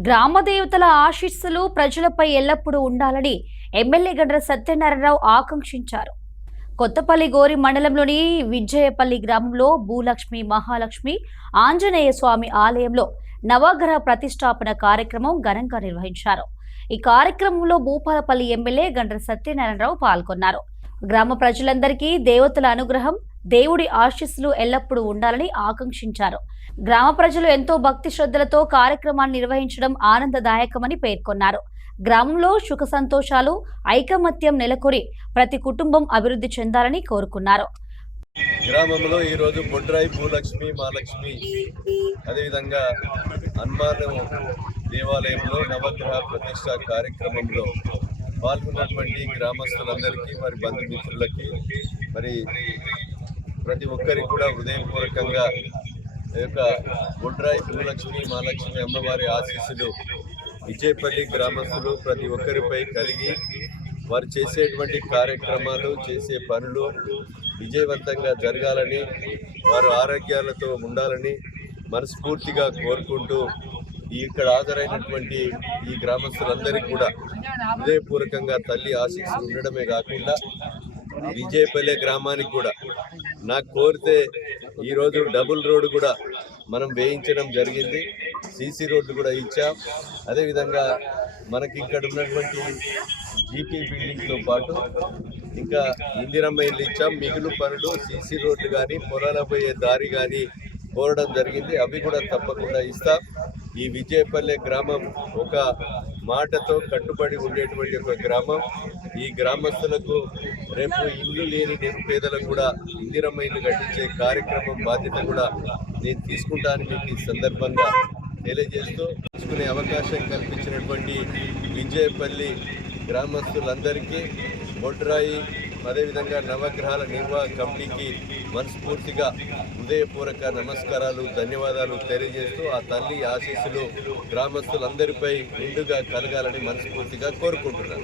గ్రామ దేవతల ఆశీస్సులు ప్రజలపై ఎల్లప్పుడూ ఉండాలని ఎమ్మెల్యే గండ్ర సత్యనారాయణరావు ఆకాంక్షించారు. కొత్తపల్లి గోరి మండలంలోని విజయపల్లి గ్రామంలో భూలక్ష్మి మహాలక్ష్మి ఆంజనేయ స్వామి ఆలయంలో నవగ్రహ ప్రతిష్టాపన కార్యక్రమం ఘనంగా నిర్వహించారు. ఈ కార్యక్రమంలో భూపాలపల్లి ఎమ్మెల్యే గండ్ర సత్యనారాయణరావు పాల్గొన్నారు. గ్రామ ప్రజలందరికీ దేవతల అనుగ్రహం, దేవుడి ఆశీస్సులు ఎల్లప్పుడూ ఉండాలని ఆకాంక్షించారు. గ్రామ ప్రజలు ఎంతో భక్తి శ్రద్ధలతో కార్యక్రమాన్ని నిర్వహించడం ఆనందదాయకమని పేర్కొన్నారు. గ్రామంలో సుఖ సంతోషాలు, ఐకమత్యం నెలకొరి ప్రతి కుటుంబం అభివృద్ధి చెందాలని కోరుకున్నారు. గ్రామంలో ఈరోజు బొడ్రాయి భూలక్ష్మి మహాలక్ష్మి అదేవిధంగా హనుమాన్ దేవాలయంలో నవగ్రహ ప్రతిష్ట కార్యక్రమంలో పాల్గొన్నటువంటి గ్రామస్తులందరికీ మరి బంధుమిత్రులకి మరి ప్రతి ఒక్కరికి కూడా హృదయపూర్వకంగా ఈ యొక్క బొడ్రాయి భూలక్ష్మి మహాలక్ష్మి అమ్మవారి ఆశీస్సులు విజయపల్లి గ్రామస్తులు ప్రతి ఒక్కరిపై కలిగి వారు చేసేటువంటి కార్యక్రమాలు, చేసే పనులు విజయవంతంగా జరగాలని, వారు ఆరోగ్యాలతో ఉండాలని మనస్ఫూర్తిగా కోరుకుంటూ ఇక్కడ హాజరైనటువంటి ఈ గ్రామస్తులందరికీ కూడా హృదయపూర్వకంగా తల్లి ఆశీస్సులు ఉండడమే కాకుండా విజయపల్లి గ్రామానికి కూడా నాకు కోరితే ఈరోజు డబుల్ రోడ్డు కూడా మనం వేయించడం జరిగింది. సీసీ రోడ్డు కూడా ఇచ్చాం. అదేవిధంగా మనకి ఇక్కడ ఉన్నటువంటి జీపీ బిల్డింగ్తో పాటు ఇంకా ఇందిరమ్మ ఇల్లు ఇచ్చాం. మిగులు పనులు సీసీ రోడ్లు కానీ పొలాల పోయే దారి కానీ కోరడం జరిగింది. అవి కూడా తప్పకుండా ఇస్తాం. ఈ విజయపల్లి గ్రామం ఒక మాటతో కట్టుబడి ఉండేటువంటి ఒక గ్రామం. ఈ గ్రామస్తులకు రేపు ఇల్లు లేని నిరుపేదలకు కూడా ఇందిరమ్మ ఇల్లు కట్టించే కార్యక్రమం బాధ్యత కూడా నేను తీసుకుంటానని మీకు ఈ సందర్భంగా తెలియజేస్తూ తీసుకునే అవకాశం కల్పించినటువంటి విజయపల్లి గ్రామస్తులందరికీ, బొడ్రాయి అదేవిధంగా నవగ్రహాల నిర్వాహక కమిటీకి మనస్ఫూర్తిగా హృదయపూర్వక నమస్కారాలు, ధన్యవాదాలు తెలియజేస్తూ ఆ తల్లి ఆశీస్సులు గ్రామస్తులందరిపై నిండుగా కలగాలని మనస్ఫూర్తిగా కోరుకుంటున్నాను.